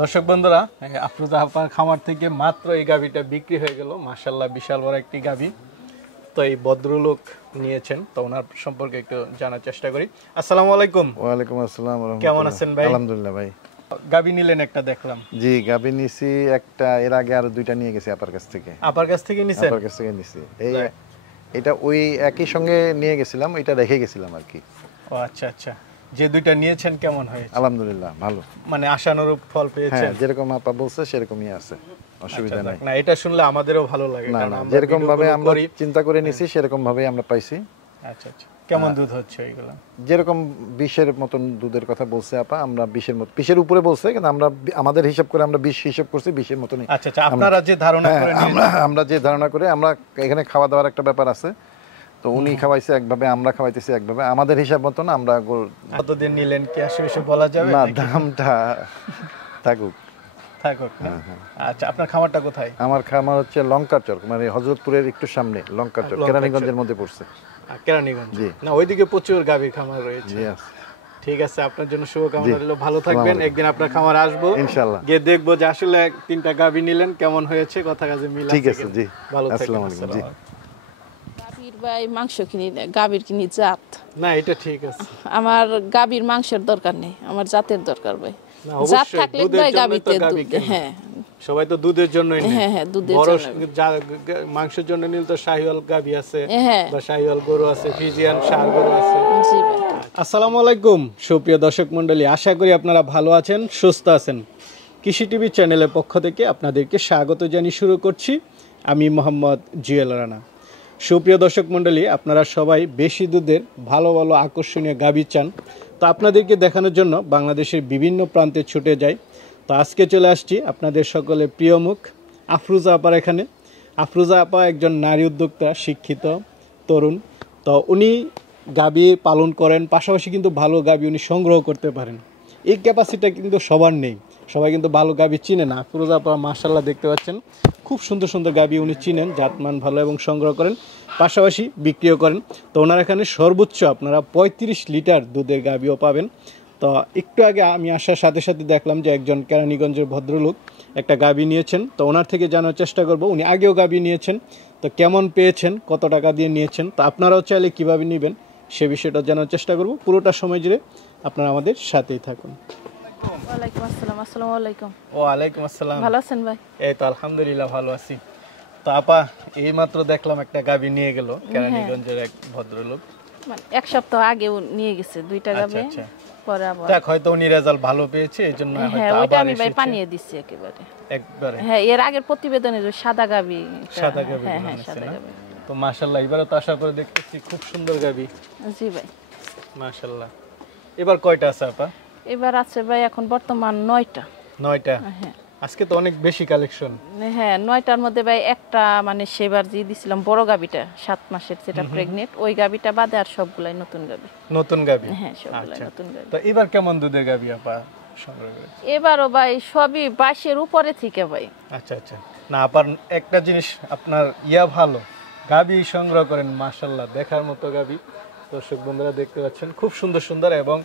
দর্শক বন্ধুরা, আফরোজা আপার খামার থেকে মাত্র এই গাভীটা বিক্রি হয়ে গেল। মাশাআল্লাহ বিশাল বড় একটি গাভী। তো এই ভদ্রলোক নিয়েছেন, তো ওনার সম্পর্কে একটু জানার চেষ্টা করি। আসসালামু আলাইকুম। ওয়ালাইকুম আসসালাম। কেমন আছেন ভাই? আলহামদুলিল্লাহ ভাই। গাভী নিলেন একটা দেখলাম। জি, গাভী নিছি একটা, এর আগে আরো দুইটা নিয়ে গেছি আপার কাছ থেকে। আপার কাছ থেকে নিছেন? আপার কাছ থেকে নিছি। এটা ওই একই সঙ্গে নিয়ে গেছিলাম, এটা রেখে গেছিলাম আর কি। ও আচ্ছা আচ্ছা। যে দুইটা নিয়েছেন কেমন হয়েছে? আলহামদুলিল্লাহ ভালো, মানে আশানুরূপ ফল পেয়েছেন? হ্যাঁ, যেরকম আপা বলছে সেরকমই আছে, অসুবিধা নাই। না, এটা শুনলে আমাদেরও ভালো লাগে, না কারণ না, আমরা যেরকম ভাবে আমরা করি, চিন্তা করে নিছি সেরকম ভাবেই আমরা পাইছি। আচ্ছা আচ্ছা। কেমন দুধ হচ্ছে এইগুলা? যেরকম 20-এর মতন দুধের কথা বলছে আপা, আমরা 20-এর মত, 20-এর উপরে বলছে, কিন্তু আমরা আমাদের হিসাব করে আমরা 20 হিসাব করছি, 20-এর মতনই। আচ্ছা আচ্ছা। আপনারা যে ধারণা করে আমরা যে ধারণা করে, আমরা এখানে খাওয়া দাওয়ার একটা ব্যাপার আছে, তো উনি খাওয়াইছে একভাবে, আমরা খাওয়াইতেছি একভাবে, আমাদের হিসাব মতো না। আমরা কতদিন নিলেন কি আশেপাশে বলা যাবে না? দামটা থাকুক। থাকুক। আচ্ছা, আপনার খামারটা কোথায়? আমার খামার হচ্ছে লঙ্কাচর, মানে হযরতপুরের একটু সামনে লঙ্কাচর, কেরানীগঞ্জের মধ্যে পড়ছে। কেরানীগঞ্জ। না, ওইদিকে প্রচুর গাভী খামার রয়েছে। জি আছে। ঠিক আছে, আপনার জন্য শুভকামনা রইল, ভালো থাকবেন। একদিন আপনার খামার আসবো ইনশাআল্লাহ, গিয়ে দেখবো যে আসলে তিনটা গাভী নিলেন কেমন হয়েছে, কথা কাজে মিল আছে। ঠিক আছে জি, ভালো থাকবেন। আসসালামু আলাইকুম। জি, গাভীর ভাই মাংস কিনি না, গাভীর কিনি জাত। না, এটা ঠিক আছে। আমার গাভীর মাংসের দরকার নেই, আমার জাতের দরকার ভাই। না, জাত অবশ্যই থাকলে দুধের ভাই জন্য গাভীতে তো গাভী দুধ, কেনে। হ্যাঁ সবাই তো দুধের জন্যই নেয়। হ্যাঁ হ্যাঁ, দুধের বড় জন্য। মাংসের জন্য নিল তো শাহিওয়াল গাভী আছে, হ্যাঁ বা শাহিওয়াল গরু আছে, ফ্রিজিয়ান ষাঁড় গরু আছে। জি ভাই। আসসালামু আলাইকুম সুপ্রিয় দর্শক মণ্ডলী, আশা করি আপনারা ভালো আছেন, সুস্থ আছেন। কৃষি টিভি চ্যানেলের পক্ষ থেকে আপনাদেরকে স্বাগত জানিয়ে শুরু করছি আমি মোহাম্মদ জুয়েল রানা। সুপ্রিয় দর্শক মণ্ডলী, আপনারা সবাই বেশি দুধের ভালো ভালো আকর্ষণীয় গাভী চান, তো আপনাদেরকে দেখানোর জন্য বাংলাদেশের বিভিন্ন প্রান্তে ছুটে যাই। তো আজকে চলে আসছি আপনাদের সকলের প্রিয় মুখ আফরোজা আপার এখানে। আফরোজা আপা একজন নারী উদ্যোক্তা, শিক্ষিত তরুণ। তো উনি গাভী পালন করেন, পাশাপাশি কিন্তু ভালো গাভী উনি সংগ্রহ করতে পারেন। এই ক্যাপাসিটিটা কিন্তু সবার নেই, সবাই কিন্তু ভালো গাভী চিনে না। আফরোজা আপা মাশাআল্লাহ দেখতে পাচ্ছেন, খুব সুন্দর সুন্দর গাভী উনি চিনেন, জাতমান ভালো এবং সংগ্রহ করেন, পাশাপাশি বিক্রিও করেন। তো ওনার এখানে সর্বোচ্চ আপনারা 35 লিটার দুধের গাভীও পাবেন। তো একটু আগে আমি আসার সাথে সাথে দেখলাম যে একজন কেরানীগঞ্জের ভদ্রলোক একটা গাভী নিয়েছেন। তো ওনার থেকে জানার চেষ্টা করব উনি আগেও গাভী নিয়েছেন, তো কেমন পেয়েছেন, কত টাকা দিয়ে নিয়েছেন, তো আপনারাও চাইলে কীভাবে নেবেন সে বিষয়টা জানার চেষ্টা করব। পুরোটা সময় জুড়ে আপনারা আমাদের সাথেই থাকুন। ওয়ালাইকুম আসসালাম। আসসালামু আলাইকুম। ওয়ালাইকুম আসসালাম। ভালো আছেন ভাই? এই তো আলহামদুলিল্লাহ ভালো আছি। তো আপা এইমাত্র দেখলাম একটা গাভী নিয়ে গেল কেরানীগঞ্জের এক ভদ্রলোক, মানে এক সপ্তাহ আগেও নিয়ে গেছে দুইটা গাভী। আচ্ছা। পরে আবার দেখ, হয়তো উনি রেজাল্ট ভালো পেয়েছে, এজন্য হ্যাঁ, হয়তো ওইটা আবার আমি ভাই এসেছে। পানিয়ে দিচ্ছি একেবারে একবারে হ্যাঁ। এর আগের প্রতিবেদনের ওই সাদা গাভী, সাদা গাভী হ্যাঁ হ্যাঁ, বানাইছে সাদা না? গাভী। তো মাশাআল্লাহ এবারে তো আশা করে দেখতেছি খুব সুন্দর গাভী। জি ভাই, মাশাআল্লাহ। এবার কয়টা আছে আপা? এবার আছে ভাই এখন বর্তমান 9টা। 9টা। হ্যাঁ আজকে তো অনেক বেশি কালেকশন। হ্যাঁ, 9টার মধ্যে ভাই একটা মানে সেবার যে দিছিলাম বড় গাভীটা 7 মাসের, যেটা প্রেগনেন্ট, ওই গাভীটা বাদে আর সবগুলাই নতুন গাভী। নতুন গাভী? হ্যাঁ, সবগুলাই নতুন গাভী। তো এবার কেমন দুধের গাভী আপা সংগ্রহ করেছে? এবারও ভাই সবই 22-এর উপরে থেকে ভাই। আচ্ছা আচ্ছা। না আপার একটা জিনিস আপনার ভালো, গাভী সংগ্রহ করেন মাশাআল্লাহ, দেখার মতো গাভী। দর্শক বন্ধুরা দেখতে পাচ্ছেন খুব সুন্দর সুন্দর এবং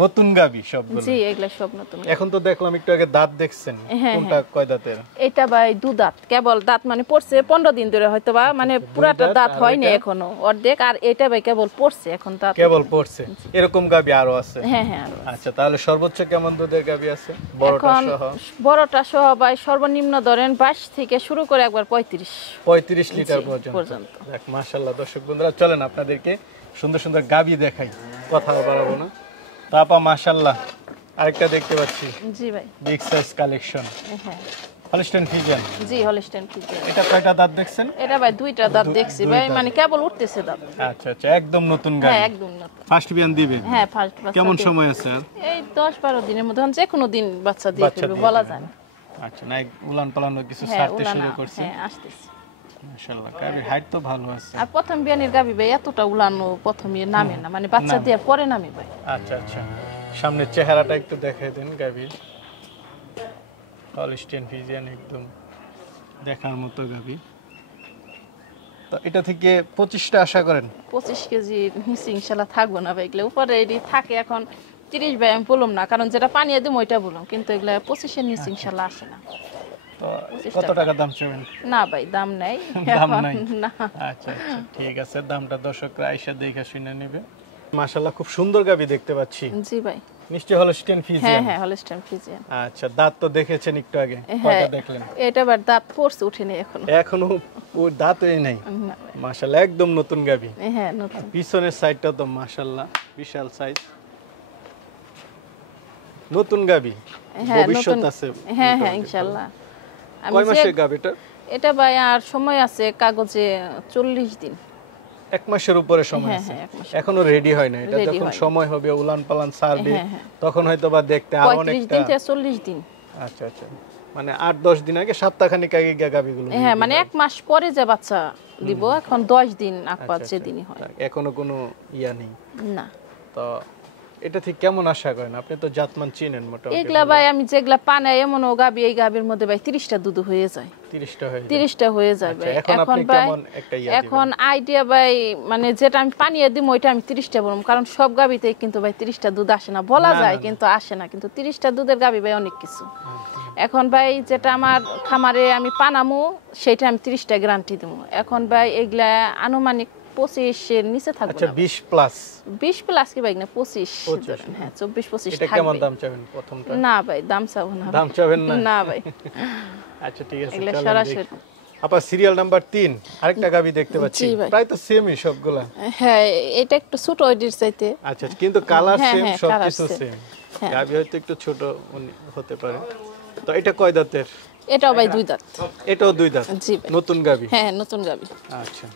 নতুন গাভী সবগুলো। জি, এগুলা সব নতুন। এখন তো দেখলাম একটু আগে দাঁত দেখছেন, কোনটা কয় দাঁতের? এটা ভাই 2 দাঁত, কেবল দাঁত মানে পড়ছে 15 দিন ধরে, হয়তো বা মানে পুরাটা দাঁত হয়নি এখনো, অর্ধেক। আর এটা ভাই কেবল পড়ছে এখন, দাঁত কেবল পড়ছে। এরকম গাভী আরো আছে? হ্যাঁ হ্যাঁ। আচ্ছা, তাহলে সর্বোচ্চ কেমন দুধের গাভী আছে বড়টা সহ? বড়টা সহ ভাই সর্বনিম্ন ধরেন 22 থেকে শুরু করে একবার 35 লিটার পর্যন্ত। দেখ মাশাআল্লাহ। দর্শক বন্ধুরা চলেন আপনাদেরকে সুন্দর সুন্দর গাভী দেখাই, কথা বাড়াবো না। তাপা মাশাআল্লাহ আরেকটা দেখতে পাচ্ছি। জি ভাই, বিগ সাইজ কালেকশন। হ্যাঁ, হলস্টেইন ফ্রিজিয়ান। জি, হলস্টেইন ফ্রিজিয়ান। এটা কয়টা দাঁত দেখছেন? এটা ভাই 2টা দাঁত দেখছি ভাই, মানে কেবল উঠতেছে দাঁত। আচ্ছা আচ্ছা, একদম নতুন গাভী? হ্যাঁ, একদম নতুন। ফার্স্ট বিয়ান দিবে? হ্যাঁ, ফার্স্ট বাচ্চা। কেমন সময় আছে আর? এই 10-12 দিনের মধ্যে, যে কোনো দিন বাচ্চা দিয়ে ফেলবে, বলা যায় না। আচ্ছা, না উলান পালানো কিছু হ্যাঁ, ছাড়তে শুরু করছে? হ্যাঁ, আসতেছে। মাশাআল্লাহ, গাভীর হাইট তো ভালো আছে। আর প্রথম বিয়ানের গাভী ভাই এতটা উলানো প্রথমে নামে না, মানে বাচ্চা দেওয়ার পরে নামে ভাই। আচ্ছা আচ্ছা, সামনের চেহারাটা একটু দেখাই দেন গাভীর। হলস্টেইন ফ্রিজিয়ান, একদম দেখার মতো গাভী। তো এটা থেকে 25টা আশা করেন? 25 কেজি নিচে ইনশাআল্লাহ থাকবো না ভাই, এগুলো উপরে এডি থাকে। এখন 30 ভাই আমি বললাম না, কারণ যেটা পানি দিম ওইটা বললাম, কিন্তু এগুলা 25-এর নিচে ইনশাআল্লাহ আসে না। তো কত টাকা দাম চাবেন? না ভাই দাম নাই দাম এখন নাই? না। আচ্ছা আচ্ছা ঠিক আছে, দামটা দর্শকরা আইসা দেখে শুনে নেবে। মাশাআল্লাহ খুব সুন্দর গাবি দেখতে পাচ্ছি। জি ভাই। নিশ্চয়ই হলস্টিয়ান হ্যাঁ ফ্রিজিয়ান। হ্যাঁ হলস্টাইন ফ্রিজিয়ান। আচ্ছা, দাঁত তো দেখেছেন একটু আগে, হ্যাঁ কয়টা দেখলেন? এটা বার দাঁত পড়ছে, উঠেনি এখনো। এখনো ওর দাঁতই নাই। না ভাই। মাশাআল্লাহ একদম নতুন গাবি। হ্যাঁ নতুন। পিছনের সাইডটা তো মাশাআল্লাহ বিশাল সাইজ। নতুন গাবি, হ্যাঁ ভবিষ্যৎ নতুন। আছে। হ্যাঁ হ্যাঁ ইনশাআল্লাহ। কয় মাসের গাবিটা? এটা ভাই আর সময় আছে কাগজে 40 দিন। এক মাসের উপরে সময় হ্যাঁ, আছে। হ্যাঁ, এক মাস। এখনো রেডি হয় না, এটা Ready যখন হয় না। সময় হবে উলান পালান ছাড়বে, হ্যাঁ, হ্যাঁ। তখন হয়তো বা দেখতে আরো 35 অনেকটা। দিন থেকে 40 দিন। আচ্ছা আচ্ছা, মানে 8-10 দিন আগে, সপ্তাহখানেক আগে গাবিগুলো। হ্যাঁ মানে এক মাস পরে যে বাচ্চা দিব, এখন 10 দিন আকপাত আচ্ছা, যেদিনই হয়। এখনো কোনো ইয়া নেই। না তো এটা থেকে কেমন আশা করেন? আপনি তো জাতমান চিনেন মোটামুটি। এগুলা ভাই আমি যেগুলা পানাই এমন ও গাবি, এই গাবির মধ্যে ভাই 30টা দুধ হয়ে যায়। 30টা হয়ে যায়। 30টা হয়ে যায় আচ্ছা, ভাই। এখন আপনি ভাই কেমন একটা ইয়া এখন আইডিয়া ভাই, মানে যেটা আমি পানিয়ে দিই ওইটা আমি 30টা বলবো, কারণ সব গাবিতে কিন্তু ভাই 30টা দুধ আসে না, বলা না, যায় না, না। কিন্তু আসে না, কিন্তু 30টা দুধের গাবি ভাই অনেক কিছু। এখন ভাই যেটা আমার খামারে আমি পানামু সেটা আমি 30টা গ্যারান্টি দেবো। এখন ভাই এগুলা আনুমানিক 25-এর নিচে থাকবে আচ্ছা, না। 20 প্লাস। 20 প্লাস কি ভাই না 25 25 ধরেন, হ্যাঁ 24-25 এটা থাকবে। কেমন দাম চাবেন প্রথমটা? না ভাই দাম চাবো না। দাম চাবেন না? না ভাই আচ্ছা ঠিক আছে, এগুলা চলেন সরাসরি। দেখি। আপা সিরিয়াল নাম্বার 3 আরেকটা গাবি দেখতে পাচ্ছি, জি ভাই। প্রায় তো সেমই সবগুলা। হ্যাঁ এটা একটু ছোট ওইটির চাইতে। আচ্ছা, কিন্তু কালার হ্যাঁ, সেম, হ্যাঁ, সবকিছু colour same। সেম। হ্যাঁ। গাবি হয়তো একটু ছোট হতে পারে। তো এটা কয় দাঁতের? এটাও ভাই 2 দাঁত। এটাও 2 দাঁত। জি ভাই। নতুন গাবি। হ্যাঁ নতুন গাবি। আচ্ছা,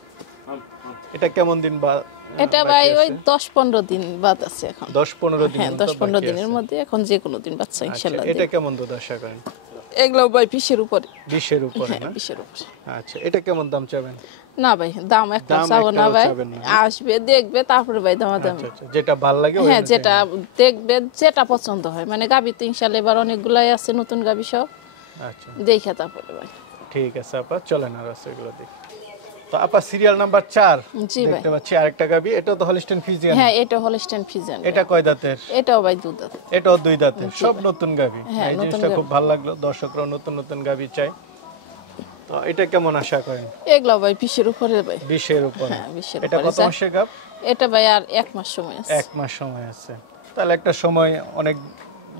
এটা কেমন দিন বা এটা ভাই ওই 10-15 দিন বাদ আছে এখন। 10-15 দিন। হ্যাঁ 10-15 দিনের মধ্যে এখন যে কোনো দিন বাচ্চা আচ্ছা, ইনশাআল্লাহ এটা দেব। কেমন দুধ আশা করেন? এগুলো ভাই 20-এর উপরে। 20-এর উপরে হ্যাঁ না? 20-এর উপরে। আচ্ছা, এটা কেমন দাম চাবেন? না ভাই দাম একটা দাম চাবো না একটাও ভাই, চাবেন না। আসবে দেখবে তারপরে ভাই দামাদামি। আচ্ছা আচ্ছা, যেটা ভালো লাগে ওই হ্যাঁ অনুযায়ী। যেটা দেখবে, যেটা পছন্দ হয়, মানে গাবি তো ইনশাআল্লাহ এবার অনেকগুলাই আছে নতুন গাবি সব, আচ্ছা দেখে তারপরে ভাই। ঠিক আছে আপা, চলেন আর আছে এগুলো দেখি। তো আপা সিরিয়াল নাম্বার 4 জি ভাই। দেখতে পাচ্ছি আরেকটা গাবি, এটা তো হলিস্টিয়ান ফ্রিজিয়ান। হ্যাঁ এটা হলস্টাইন ফ্রিজিয়ান। এটা কয় দাঁতের? এটাও ভাই 2 দাঁত। এটাও 2 দাঁতের, সব নতুন গাবি। হ্যাঁ, এই নতুন জিনিসটা গাভী। খুব ভালো লাগলো, দর্শকরা নতুন নতুন গাবি চাই। তো এটা কেমন আশা করেন? এগুলো ভাই 20-এর উপরে ভাই। 20-এর উপরে। হ্যাঁ 20-এর এটা উপরে কত যায়। মাসের গাব? এটা ভাই আর 1 মাস সময় আছে। 1 মাস সময় আছে, তাহলে একটা সময় অনেক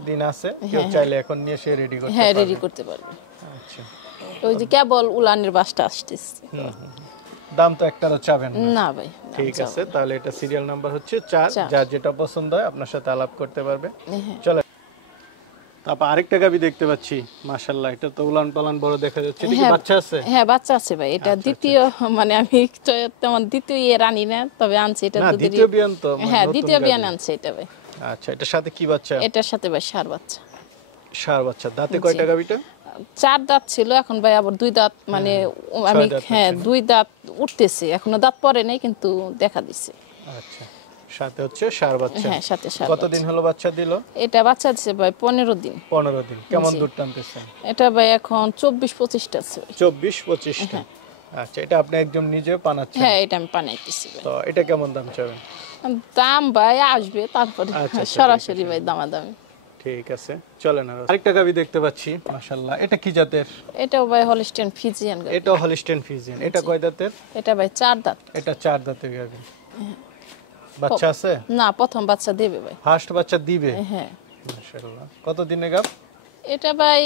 দিন আছে, কেউ চাইলে এখন নিয়ে সে রেডি করতে হ্যাঁ পারবে। রেডি করতে পারবে। আচ্ছা, ওই যে কেবল উলানের বাসটা আসতেছে। দাম তো একটারও চাবেন না? না ভাই দাম ঠিক চাবো আছে, না। তাহলে এটা সিরিয়াল নাম্বার হচ্ছে 4, চার। যার যেটা পছন্দ হয় আপনার সাথে আলাপ করতে পারবে। হ্যাঁ। চলে, তারপর আরেকটা গাবি দেখতে পাচ্ছি, মাশাআল্লাহ এটা তো উলান পালান বড় দেখা যাচ্ছে। এটা কি হ্যাঁ, বাচ্চা আছে? হ্যাঁ বাচ্চা আছে ভাই। এটা দ্বিতীয়, মানে আমি তেমন দ্বিতীয় ইয়ে রানি না, তবে আনছি এটা না, দুধেরই। দ্বিতীয় বিয়ান তো, মানে হ্যাঁ নতুন দ্বিতীয় গাভী। বিয়ান আনছে এটা ভাই। আচ্ছা, এটার সাথে কি বাচ্চা? এটার সাথে ভাই ষাঁড় বাচ্চা। ষাঁড় বাচ্চা। দাঁতে কয়টা গাবিটা? 4 দাঁত ছিল, এখন ভাই আবার 2 দাঁত, মানে আমি 6 দাঁত হ্যাঁ হচ্ছে। 2 দাঁত উঠতেছে, এখনো দাঁত পড়ে নাই কিন্তু দেখা দিছে। আচ্ছা, সাথে হচ্ছে ষাঁড় বাচ্চা। হ্যাঁ সাথে ষাঁড় কতদিন হলো বাচ্চা দিল? বাচ্চা। এটা বাচ্চা দিছে ভাই 15 দিন। 15 দিন। কেমন জি। দুধ টানতেছে? এটা ভাই এখন 24-25টা আছে ভাই। 24-25টা। আচ্ছা, এটা আপনি একদম নিজে পানাচ্ছেন? হ্যাঁ এটা আমি পানাইতেছি ভাই। তো এটা কেমন দাম চাবেন? দাম ভাই আসবে তারপরে আচ্ছা, আচ্ছা, সরাসরি ভাই দামাদামি। ঠিক আছে, চলেন আর আরেকটা গাবি দেখতে পাচ্ছি, মাশাআল্লাহ এটা কি জাতের? এটাও ভাই হলস্টাইন ফ্রিজিয়ান গাভী। এটাও হলিস্টিয়ান ফ্রিজিয়ান। এটা কয় দাঁতের? এটা ভাই 4 দাঁত। এটা 4 দাঁতের গাবি। বাচ্চা আছে? না প্রথম বাচ্চা দেবে ভাই। ফার্স্ট বাচ্চা দিবে? হ্যাঁ মাশাআল্লাহ। কত দিনে গাব? এটা ভাই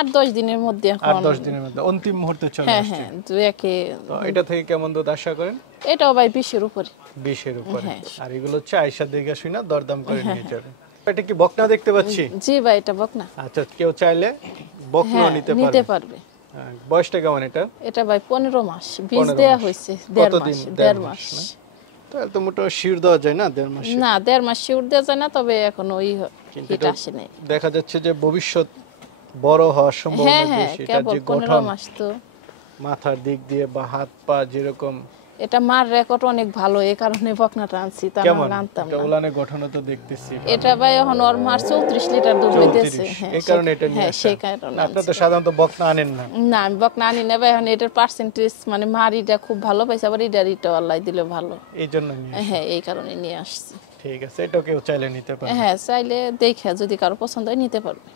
8-10 দিনের মধ্যে এখন। 8-10 দিনের মধ্যে, অন্তিম মুহূর্তে চলে হ্যাঁ আসছে। হ্যাঁ 2-1-এ। তো এটা থেকে কেমন দুধ আশা করেন? এটাও ভাই 20-এর উপরে। 20-এর উপরে। হ্যাঁ। আর এগুলো হচ্ছে আয়শা দেখে শুনে দরদাম করে নিয়ে যাবেন। এটা কি বকনা দেখতে পাচ্ছি? জি ভাই এটা বকনা। আচ্ছা, কেউ চাইলে বকনা হ্যাঁ নিতে নিতে পারবে। পারবে। হ্যাঁ, বয়সটা কেমন এটা? এটা ভাই 15 মাস। 15 বীজ দেয়া মাস। হয়েছে 1.5 কতদিন? মাস। 1.5 1.5 মাস মাস। না? তাহলে তো মোটামুটি শিওর দেওয়া যায় না 1.5 মাসে? না 1.5 মাস শিওর দেওয়া যায় না, তবে এখন ওই কিন্তু হিট এটা আসে নাই। দেখা যাচ্ছে যে ভবিষ্যৎ বড় হওয়ার হ্যাঁ সম্ভাবনা হ্যাঁ বেশি। এটা কেবল যে 15 গঠন, মাস তো। মাথার দিক দিয়ে বা হাত পা যেরকম, এটা মার রেকর্ড অনেক ভালো, এই কারণে বকনাটা আনছি, তা কেমন না আনতাম এটা না। উলানের গঠনও তো দেখতেছি। এটা ভাই এখন ওর মার 34 লিটার দুধ হইতেছে। 34, হ্যাঁ এই কারণে এটা নিয়ে হ্যাঁ আসা। সেই কারণে না, আপনারা আনছি। তো সাধারণত বকনা আনেন না। না আমি বকনা আনি না ভাই, এখন এটার পার্সেন্টেজ মানে মারিটা খুব ভালো পাইছে, আবার এটার ইটা আল্লাহ দিলে ভালো। এই জন্য নিয়ে আসা। হ্যাঁ এই কারণে নিয়ে আসছি। ঠিক আছে, এটাও কেউ চাইলে নিতে পারে। হ্যাঁ, চাইলে দেখে যদি কারো পছন্দ হয় নিতে পারবে।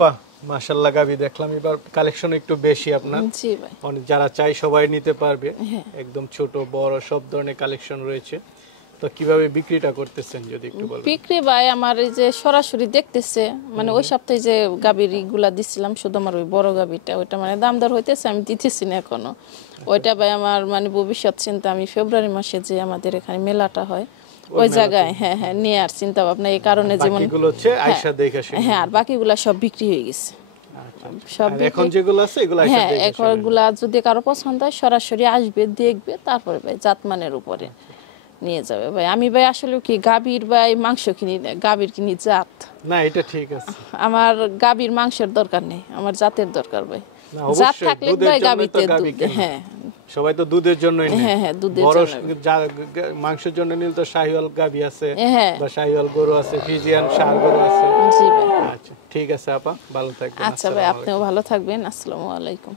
বাহ, মাশাআল্লাহ, গাবি দেখলাম এবার কালেকশন একটু বেশি আপনার। জি ভাই। অনেক যারা চাই সবাই নিতে পারবে, একদম ছোট বড় সব ধরনের কালেকশন রয়েছে। তো কিভাবে বিক্রিটা করতেছেন যদি একটু বলেন? বিক্রি ভাই আমার এই যে সরাসরি দেখতেছে, মানে ওই সপ্তাহে যে গাভীর গুলা দিছিলাম শুধু আমার ওই বড় গাভীটা, ওইটা মানে দাম দর হইতেছে, আমি দিতেছি না এখনো। ওইটা ভাই আমার মানে ভবিষ্যৎ চিন্তা, আমি ফেব্রুয়ারি মাসে যে আমাদের এখানে মেলাটা হয় ওই জায়গায় হ্যাঁ হ্যাঁ নিয়ে আর চিন্তা ভাবনা, এই কারণে যেমন বাকিগুলো হচ্ছে আয়শা দেখে শুনে। হ্যাঁ, আর বাকিগুলা সব বিক্রি হয়ে গেছে। সব আর এখন যেগুলো আছে এগুলো আয়শা হ্যাঁ, দেখে শুনে। এগুলা যদি কারো পছন্দ হয় সরাসরি আসবে, দেখবে, তারপরে ভাই জাতমানের উপরে নিয়ে যাবে ভাই। আমি ভাই আসলে কি গাভীর ভাই মাংস কিনি না, গাভীর কিনি জাত। না, এটা ঠিক আছে। আমার গাভীর মাংসের দরকার নেই, আমার জাতের দরকার ভাই। না, জাত অবশ্যই, থাকলে দুধের ভাই জন্য তো গাভীতে গাভী দুধ, কেনে। হ্যাঁ সবাই তো দুধের জন্যই নেয়। হ্যাঁ হ্যাঁ, দুধের বড় জন্য। মাংসের জন্য নিলে তো শাহিওয়াল গাভী আছে হ্যাঁ বা শাহিওয়াল গরু আছে, ফ্রিজিয়ান ষাঁড় গরু আছে। জি ভাই। আচ্ছা, ঠিক আছে আপা, ভালো থাকবেন। আচ্ছা ভাই, আপনিও ভালো থাকবেন। আসসালামু আলাইকুম।